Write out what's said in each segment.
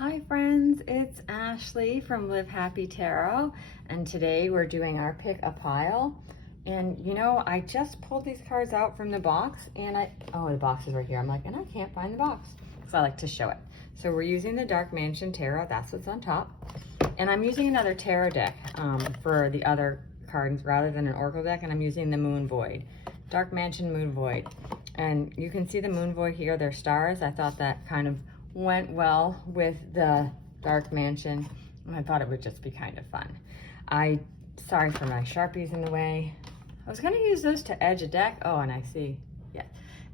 Hi friends, it's Ashley from Live Happy Tarot, and today we're doing our pick a pile. And you know, I just pulled these cards out from the box and the box is right here. I'm like, and I can't find the box because I like to show it. So we're using the Dark Mansion Tarot, that's what's on top. And I'm using another tarot deck for the other cards rather than an Oracle deck, and I'm using the Moon Void. Dark Mansion Moon Void. And you can see the Moon Void here, they're stars. I thought that kind of went well with the Dark Mansion, and I thought it would just be kind of fun. Sorry for my Sharpies in the way. I was gonna use those to edge a deck. Oh, and I see, yeah.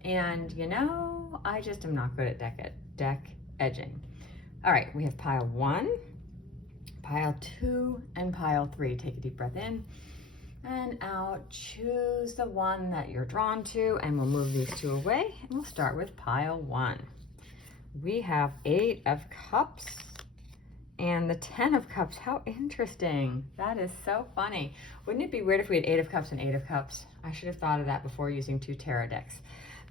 And you know, I just am not good at deck edging. All right, we have pile 1, pile 2, and pile 3. Take a deep breath in and out. Choose the one that you're drawn to, and we'll move these two away, and we'll start with pile 1. We have 8 of Cups and the 10 of Cups. How interesting. That is so funny. Wouldn't it be weird if we had 8 of Cups and 8 of Cups? I should have thought of that before using 2 tarot decks.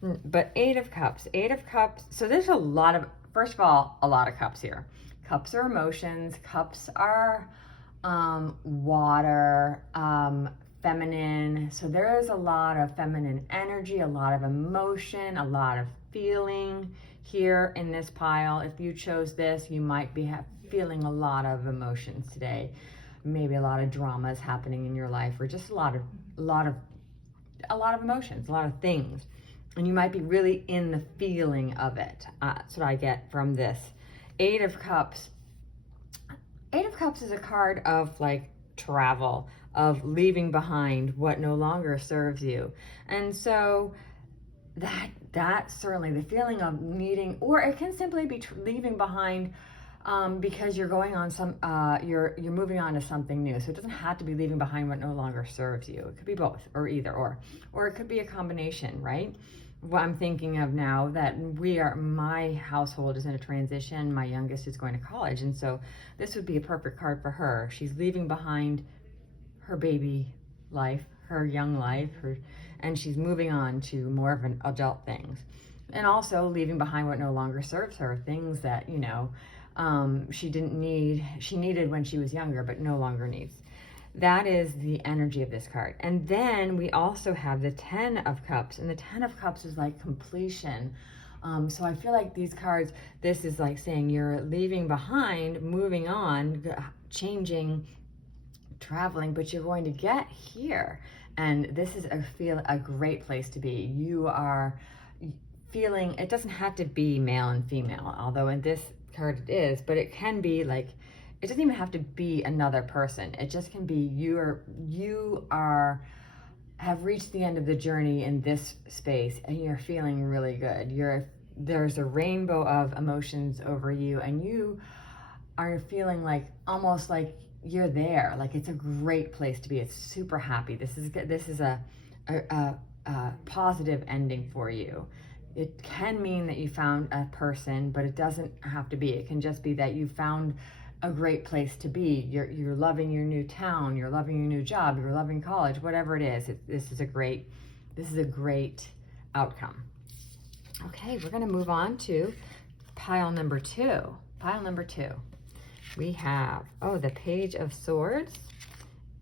But 8 of Cups, 8 of Cups. So there's a lot of, first of all, a lot of cups here. Cups are emotions. Cups are water, feminine. So there is a lot of feminine energy, a lot of emotion, a lot of feeling here in this pile. If you chose this, you might be feeling a lot of emotions today. Maybe a lot of dramas happening in your life, or just a lot of emotions, a lot of things. And you might be really in the feeling of it. That's what I get from this. 8 of Cups. 8 of Cups is a card of like travel, of leaving behind what no longer serves you. And so that certainly, the feeling of needing, or it can simply be leaving behind because you're going on you're moving on to something new. So it doesn't have to be leaving behind what no longer serves you. It could be both, or either or it could be a combination, right? What I'm thinking of now that my household is in a transition. My youngest is going to college, and so this would be a perfect card for her. She's leaving behind her baby life, her young life, and she's moving on to more of an adult things. And also leaving behind what no longer serves her, things that, you know, she needed when she was younger, but no longer needs. That is the energy of this card. And then we also have the 10 of Cups, and the 10 of Cups is like completion. So I feel like these cards, this is like saying you're leaving behind, moving on, changing, traveling, but you're going to get here. And this is a great place to be. You are feeling, it doesn't have to be male and female, although in this card it is, but it can be like, it doesn't even have to be another person. It just can be you have reached the end of the journey in this space, and you're feeling really good. There's a rainbow of emotions over you, and you are feeling like almost like you're there. Like it's a great place to be. It's super happy. This is a positive ending for you. It can mean that you found a person, but it doesn't have to be. It can just be that you found a great place to be. You're loving your new town. You're loving your new job. You're loving college. Whatever it is, this is a great outcome. Okay, we're gonna move on to pile number 2. Pile number 2. We have, the Page of Swords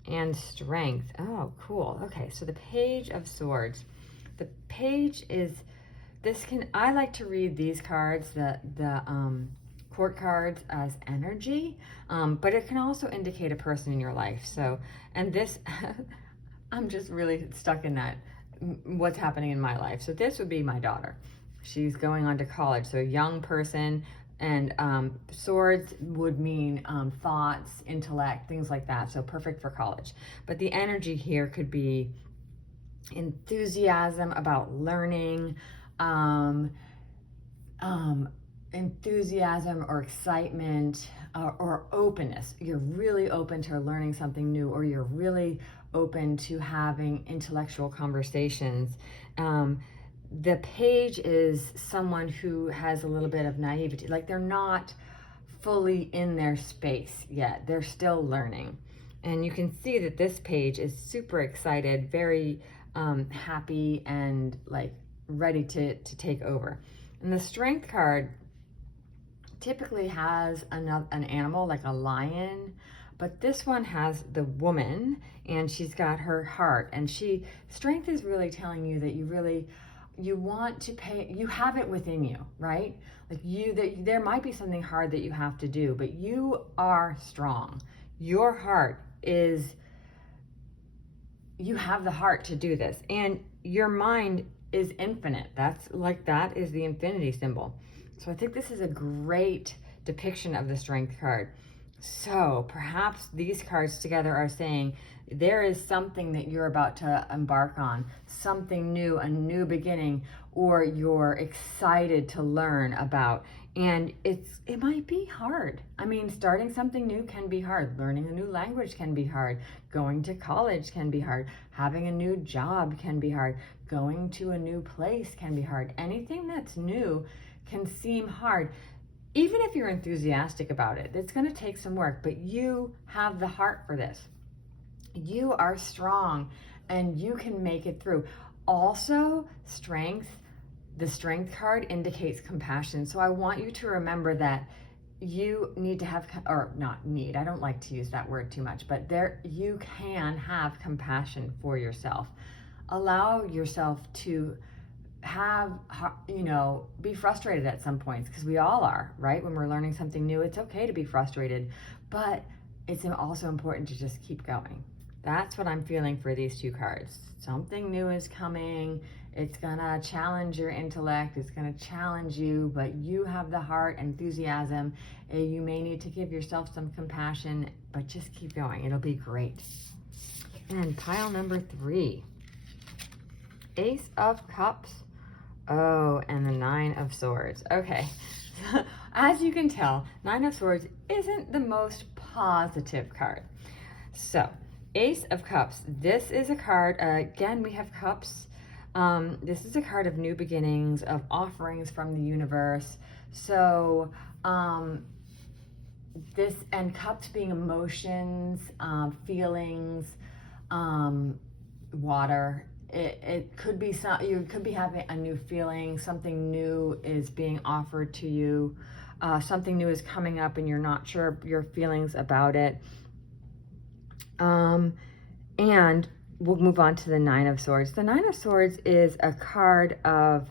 and Strength. Oh, cool. Okay, so the Page of Swords. The page is, I like to read these cards, the court cards, as energy, but it can also indicate a person in your life. So, and this, I'm just really stuck in that, what's happening in my life. So this would be my daughter. She's going on to college, so a young person. And swords would mean thoughts, intellect, things like that. So perfect for college. But the energy here could be enthusiasm about learning, enthusiasm or excitement or openness. You're really open to learning something new, or you're really open to having intellectual conversations. The page is someone who has a little bit of naivety, like they're not fully in their space yet. They're still learning. And you can see that this page is super excited, very happy, and like ready to take over. And the Strength card typically has an animal like a lion, but this one has the woman, and she's got her heart, and strength is really telling you that you want to you have it within you, right? Like there might be something hard that you have to do, but you are strong. Your heart you have the heart to do this, and your mind is infinite. That is the infinity symbol. So I think this is a great depiction of the strength card. So perhaps these cards together are saying there is something that you're about to embark on, something new, a new beginning, or you're excited to learn about. And it might be hard. I mean, starting something new can be hard. Learning a new language can be hard. Going to college can be hard. Having a new job can be hard. Going to a new place can be hard. Anything that's new can seem hard. Even if you're enthusiastic about it, it's going to take some work, but you have the heart for this. You are strong and you can make it through. Also, the strength card indicates compassion. So I want you to remember that you need to have, or not need, I don't like to use that word too much, but you can have compassion for yourself. Allow yourself to be frustrated at some points, because we all are, right? When we're learning something new, it's okay to be frustrated, but it's also important to just keep going. That's what I'm feeling for these two cards. Something new is coming. It's gonna challenge your intellect. It's gonna challenge you, but you have the heart, enthusiasm. You may need to give yourself some compassion, but just keep going. It'll be great. And pile number 3, Ace of Cups. Oh, and the 9 of Swords. Okay, as you can tell, 9 of Swords isn't the most positive card. So, Ace of Cups. This is a card, again, we have cups. This is a card of new beginnings, of offerings from the universe. So, this, and cups being emotions, feelings, water. It could be you could be having a new feeling. Something new is being offered to you. Something new is coming up and you're not sure your feelings about it. And we'll move on to the 9 of Swords. The 9 of Swords is a card of,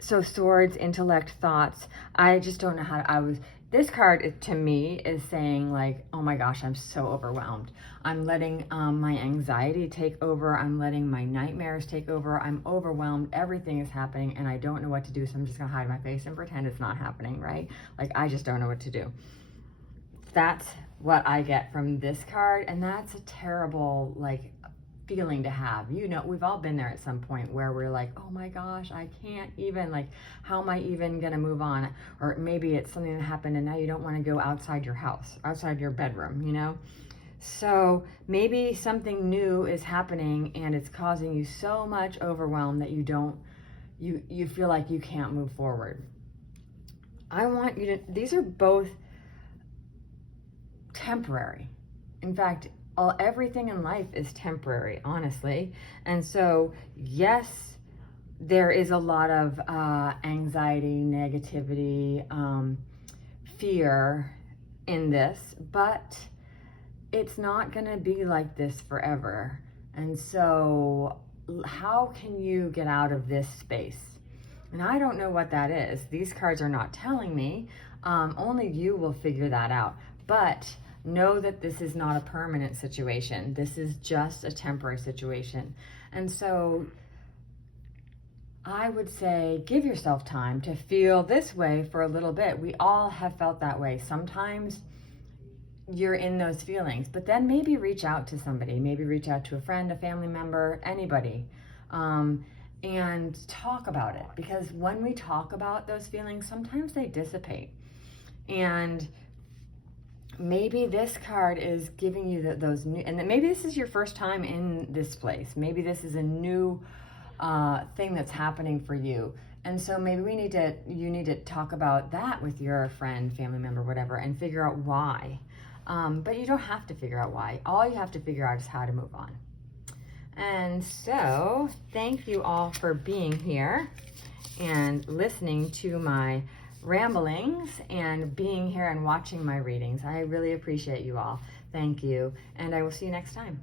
so swords, intellect, thoughts. I just don't know how this card to me is saying like, oh my gosh, I'm so overwhelmed. I'm letting my anxiety take over. I'm letting my nightmares take over. I'm overwhelmed. Everything is happening and I don't know what to do. So I'm just gonna hide my face and pretend it's not happening, right? Like, I just don't know what to do. That's what I get from this card. And that's a terrible, like, feeling to have. You know, we've all been there at some point where we're like, oh my gosh, I can't even, like, how am I even gonna move on? Or maybe it's something that happened and now you don't want to go outside your house, outside your bedroom, you know? So maybe something new is happening and it's causing you so much overwhelm that you feel like you can't move forward. I want you to, these are both temporary. In fact, everything in life is temporary, honestly. And so, yes, there is a lot of anxiety, negativity, fear in this, but it's not going to be like this forever. And so how can you get out of this space? And I don't know what that is. These cards are not telling me. Only you will figure that out. But know that this is not a permanent situation. This is just a temporary situation. And so I would say give yourself time to feel this way for a little bit. We all have felt that way. Sometimes you're in those feelings, but then maybe reach out to somebody, maybe reach out to a friend, a family member, anybody, and talk about it. Because when we talk about those feelings, sometimes they dissipate. And maybe this card is giving you those new, and then maybe this is your first time in this place. Maybe this is a new thing that's happening for you. And so maybe you need to talk about that with your friend, family member, whatever, and figure out why. But you don't have to figure out why. All you have to figure out is how to move on. And so thank you all for being here. and listening to my ramblings and being here and watching my readings. I really appreciate you all. Thank you, and I will see you next time.